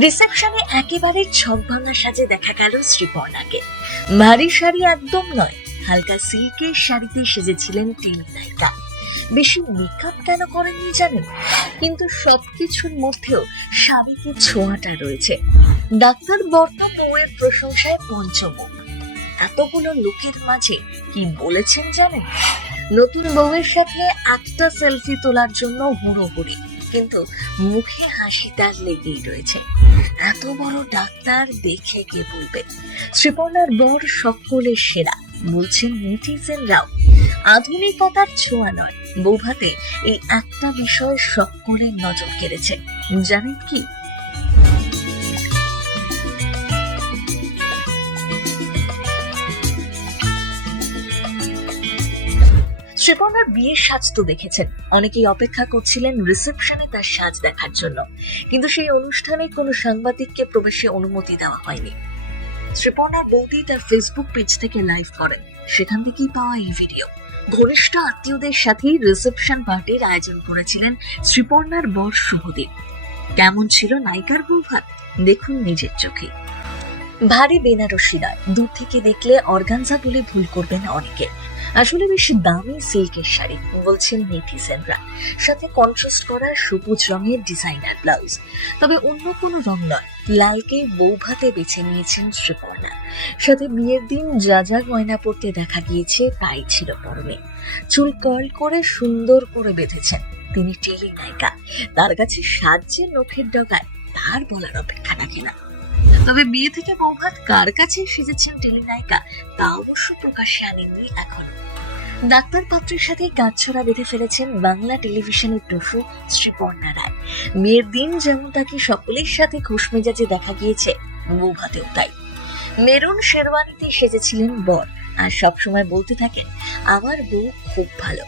রিসেপশনে একেবারে ছকভাঙা সাজে দেখা গেল শ্রীপর্ণাকে। ভারী শাড়ি একদম নয়, হালকা সিল্কের শাড়িতে সেজেছিলেন টিনি নায়িকা। বেশি মেকআপ কেন করেননি জানেন? কিন্তু সবকিছুর মধ্যেও স্বামীকে ছোঁয়াটা রয়েছে। ডাক্তার বর্তা বউয়ের প্রশংসায় পঞ্চমুখ। এতগুলো লোকের মাঝে কি বলেছেন জানেন? নতুন বউয়ের সাথে একটা সেলফি তোলার জন্য হুড়োহুড়ি। কিন্তু মুখে হাসি তার লেগেই রয়েছে। এত বড় ডাক্তার দেখে কে বলবে? শ্রীপর্ণার বর সকলের সেরা, বলছেন নেটিজেনরাও আধুনিকতার ছোঁয়া নয়, বৌভাতে এই একটা বিষয় সকলের নজর কেড়েছে। জানেন কি? শ্রীপর্ণার বিয়ের সাজ তো দেখেছেন। অনেকেই অপেক্ষা করছিলেন রিসেপশনে তার সাজ দেখার জন্য। কিন্তু সেই অনুষ্ঠানে কোনো সাংবাদিককে প্রবেশে অনুমতি দেওয়া হয়নি। শ্রীপর্ণার বৌদি তার ফেসবুক পেজ থেকে লাইভ করেন। সেখান থেকেই পাওয়া এই ভিডিও ঘনিষ্ঠ আত্মীয়দের সাথেই রিসেপশন পার্টির আয়োজন করেছিলেন শ্রীপর্ণার বর শুভদীপ। কেমন ছিল নায়িকার বৌভাত? দেখুন নিজের চোখে। ভারী বেনারসি নয়। দূর থেকে দেখলে অর্গানজা বলে ভুল করবেন অনেকে। আসলে বেশ দামি সিল্কের শাড়ি, বলছেন নেটিজেনরা। সাথে কন্ট্রাস্ট করা সবুজ রঙের ডিজাইনার ব্লাউজ তবে অন্য কোনো রং নয়, লালকে বৌভাতে বেছে নিয়েছেন শ্রীপর্ণা সাথে বিয়ের দিন যা যা গয়না পরতে দেখা গিয়েছে, তাই ছিল পরনে। চুল কার্ল করে সুন্দর করে বেঁধেছেন তিনি টেলি নায়িকা। তার কাছে সাজ্যে নখের ডগায়, তার বলার অপেক্ষা রাখে না। তবে বিয়ে থেকে বৌভাত কার কাছে সেজেছেন টেলি নায়িকা তা অবশ্য প্রকাশ্যে আনেননি এখনও। ডাক্তার পাত্রের সাথে গাছছড়া বেঁধে ফেলেছেন বাংলা টেলিভিশনের টসু শ্রীপর্ণা রায়। বিয়ের দিন যেমন তাকে সকলের সাথে খুশ মেজাজে দেখা গিয়েছে, বৌভাতেও তাই। মেরুন শেরওয়ানিতে সেজেছিলেন বর, আর সবসময় বলতে থাকেন, আমার বউ খুব ভালো।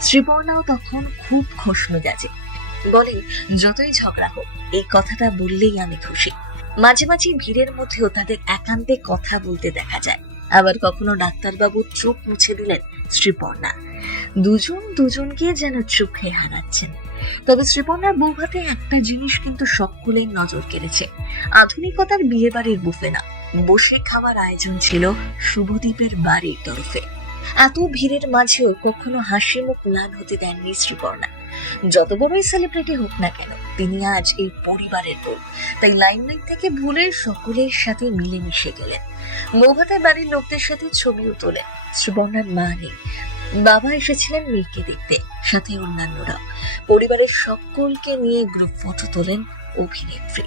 শ্রীপর্ণাও তখন খুব খোশ মেজাজে। বলে যতই ঝগড়া হোক, এই কথাটা বললেই আমি খুশি। মাঝে মাঝে ভিড়ের মধ্যেও তাদের একান্তে কথা বলতে দেখা যায়। আবার কখনো ডাক্তারবাবু চোখ মুছে দিলেন শ্রীপর্ণা। দুজন দুজনকে যেন চোখে হারাচ্ছেন। তবে শ্রীপর্ণার বৌভাতে একটা জিনিস কিন্তু সকলের নজর কেড়েছে। আধুনিকতার বিয়ে বাড়ির বুফে না। বসে খাওয়ার আয়োজন ছিল শুভদীপের বাড়ির তরফে। এত ভিড়ের মাঝেও কখনো হাসি মুখ ম্লান হতে দেননি শ্রীপর্ণা যত বড়ই সেলিব্রিটি হোক না কেন, তিনি আজ এই পরিবারের বউ। তাই লাইমলাইট থেকে ভুলে সকলের সাথে মিলেমিশে গেলেন। বৌভাতের বাড়ির লোকদের সাথে ছবিও তোলেন। সুবর্ণার মা নেই। বাবা এসেছিলেন মেয়েকে দেখতে, সাথে অন্যান্যরা পরিবারের সকলকে নিয়ে গ্রুপ ফটো তোলেন অভিনেত্রী।